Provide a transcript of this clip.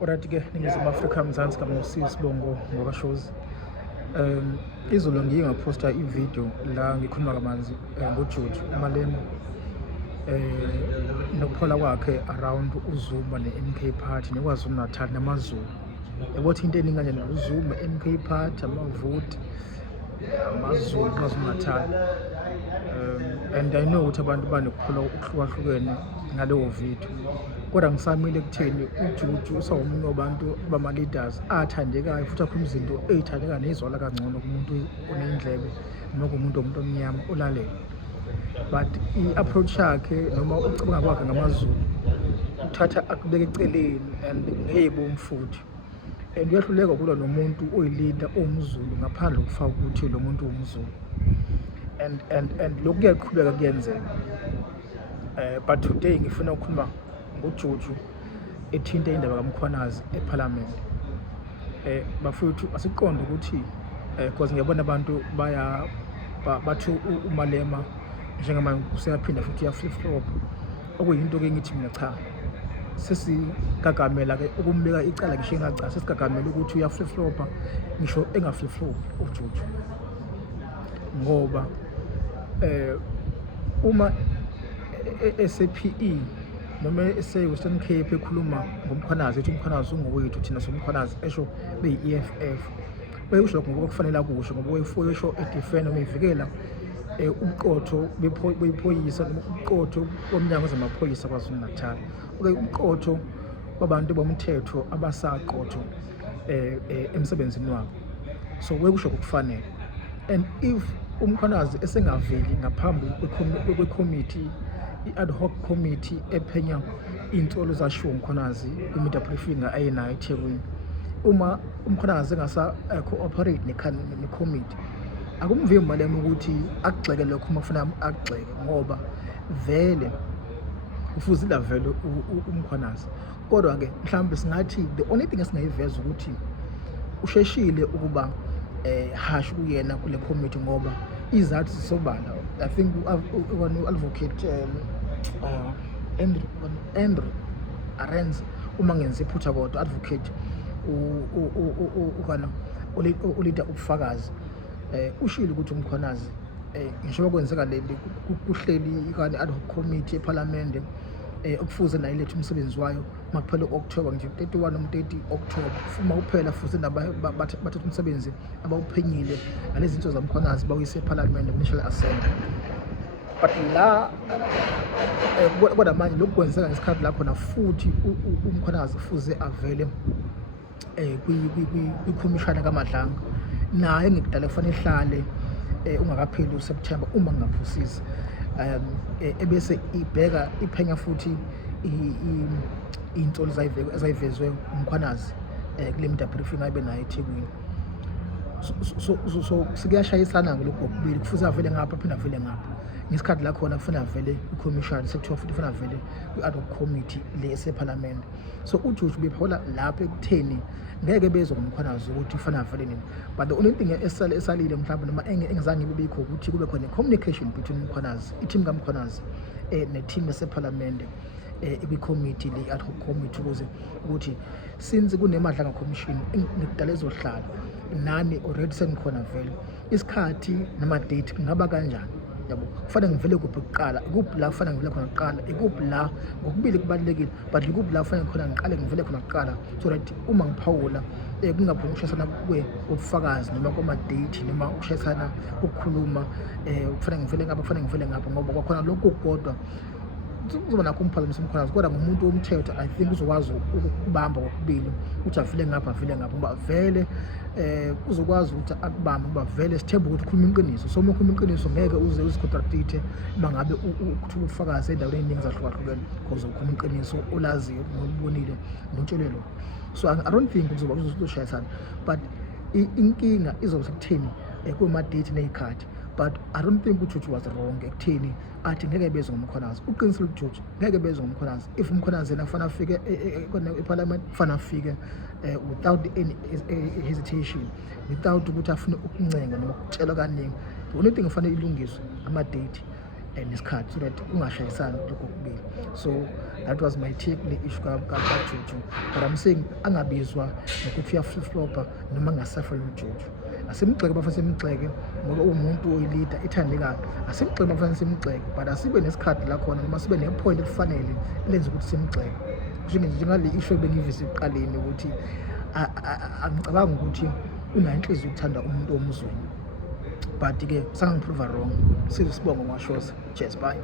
Alright-ke Ningizimu Afrika Mzansi kaMoses Sibongo ngokwashozi. Izolo ngingaphosta ivideo la ngikhuluma kamanzi ngoJoji Malema nokuphola kwakhe around uZuma ne-MK Party neKwaZulu Natal namaZulu. Yabothi into eningi kanje uZuma, MK Party, amavoti, amaZulu, KwaZulu Natal. And I know ukuthi abantu banokuphola okuhlukahlukene ngaleyo video. Kodwa ngisamile ekutheni uJuju usawumunye wabantu bama-leaders athandekayo futhi akhuluma izinto ey'thandeka nezwala kangcono kumuntu onendlebe noma kumuntu omnyama olalela. But i-approach yakhe noma ukucabanga kwakhe ngamaZulu uthatha akubeka eceleni and ngey'bomu futhi. And uyahluleka ukulwa nomuntu oyi-leader owumZulu ngaphandle kokufaka ukuthi lo muntu uwumZulu. And lokhu kuyaqhubeka kuyenzeka. But today ngifuna ukukhuluma ngoJoju ethinta indaba kaMkhwanazi eParliament. Bafuthu asiqonde ukuthi because ngiyabona abantu bathi uMalema njengamanje useyaphinda futhi uyaflip-flop, okuyinto-ke ngithi mina cha, sesigagamela-ke ukumbeka icala ngisho engacha, sesigagamela ukuthi uyaflip-flopa ngisho engaflip-flopi uJoju. Ngoba uma ese-PE noma ese-Western Cape ekhuluma ngomkhwanazi ethi umkhwanazi ungowethu thina somkhwanazi esho beyi-EFF, bayisho lokho ngoba kufanele akusho ngoba wayesho edefend noma evikela ubuqotho bephoyisa noma ubuqotho bomnyango wezamaphoyisa KwaZulu Natal. Ubuqotho babantu bomthetho abasaqotho emsebenzini wabo. So wekusho kokufanele. And if umkhwanazi esengaveli ngaphambi kwecommittee, i-ad hoc committee ephenya iy'nsolo zashiwo umkhwanazi kwi-media briefing ayenayo eThekwini, uma umkhwanazi engasa-cooperate ne-committee, akumvimbi Malema ukuthi akugxeke lokho uma kufuna akugxeke, ngoba vele ufuzile vele umkhwanazi. Kodwa-ke mhlawumbe singathi the only thing esingayiveza ukuthi usheshile ukuba hash kuyena kule committee ngoba izathu zisobala. I think u-advocate Andrew Arendse, uma ngenza iphutha kodwa advocate uleader ubufakazi ushilo ukuthi umkhwanazi ngisho kwenzeka leli kuhleli ad hoc committee eParliament okufuze nayo ilethe umsebenzi wayo makuphela u-October nje 31 noma 30 October uma uphela futhi bathatha umsebenzi abawuphenyile nalezi zinto zamkhwanazi bawuyise eParliament National Assembly. But la kodwa manje lokhu kwenzeka ngesikhathi la khona futhi umkhwanazi kufuze avele kwikhomishana kaMadlanga, naye ngikudala kufanele ehlale ungakapheli uSeptember uma ngingaphosisi, ebese ibheka iphenya futhi iy'nsolo ezayivezwe umkhwanazi kule media briefing ayibe nayo eThekwini. So sikuyashayisana ngolokhu kokubili, kufuze avele ngapha aphinde avele ngapha. Ngesikhathi la khona kufanele avele kwi-commission, sekuthiwa futhi kufanele avele kwi-ad hoc committee le eseParliament. So uJoji bephola lapha ekutheni ngeke bezwe ngomkhwanazi ukuthi kufanele avele nini. But the only thing esalile mhlawumbe noma engizange ibe bikho ukuthi kube khona i-communication between umkhwanazi, i-team kaMkhwanazi ne-team yaseParliament kwi-committee le ad hoc committee ukuthi since kuneMadlanga commission ngikudala ezohlala nani already sengikhona vele isikhathi nama-date kungaba kanjani, yabo, kufanele ngivele kuphi kuqala, ikuphi la kufanele ngivele khona kuqala, ikuphi la ngokubili kubalulekile, but ikuphi la kufanele khona ngiqale ngivele khona kuqala, so that uma ngiphawula kungaphumi ukushayisana ubufakazi noma kwama-date noma ukushayisana ukukhuluma kufanele ngivele ngapha kufanele ngivele ngapha, ngoba kwakhona lokhu kodwa uzoba nakho umphazamisa umkhwanazi. Kodwa ngumuntu womthetho I think uzokwazi ukubamba kokubili ukuthi avele ngapha avele ngapha, ngoba vele uzokwazi ukuthi akubambe, ngoba vele sithemba ukuthi ukhuluma iqiniso. So uma ukhuluma iqiniso ngeke uze uzicontradict uma ngabe ukuthola ubufakazi ey'ndaweni ey'ningi zahlukahlukene because ukhuluma iqiniso olaziyo nolubonile notshelelo. So I don't think uzoshayisana, but inkinga izobe sekutheni kuma-date ney'khathi. But I don't think uJoji was wrong ekutheni athi ngeke bezwe ngomkhwanazi. Uqinisile uJoji ngeke bezwe ngomkhwanazi. If umkhwanazi yena kufanele afike eParliament, kufanele afike without any hesitation, without ukuthi afune ukuncenga noma ukutshelwa kaningi. The only thing kufanele ilungiswe ama-date nesikhathi so that kungashayisani lokho kubili. So that was my take le issue kaJuju, but I'm saying angabizwa ngokuthi uyaflip-flopha noma ngasafela uJuju. Asimgxeke bafana simgxeke ngoba umuntu oyileader ethandekayo, asimgxeke bafana simgxeke, but asibe nesikhathi la khona noma sibe nepoint elifanele lenza ukuthi simgxeke. Njengale issue ebengivisa ekuqaleni ukuthi angicabanga ukuthi unanhliziyo ukuthanda umuntu omzulu, but-ke sangangiprova wrong. Sizosibonga ngoMashoza. Cheers, bye.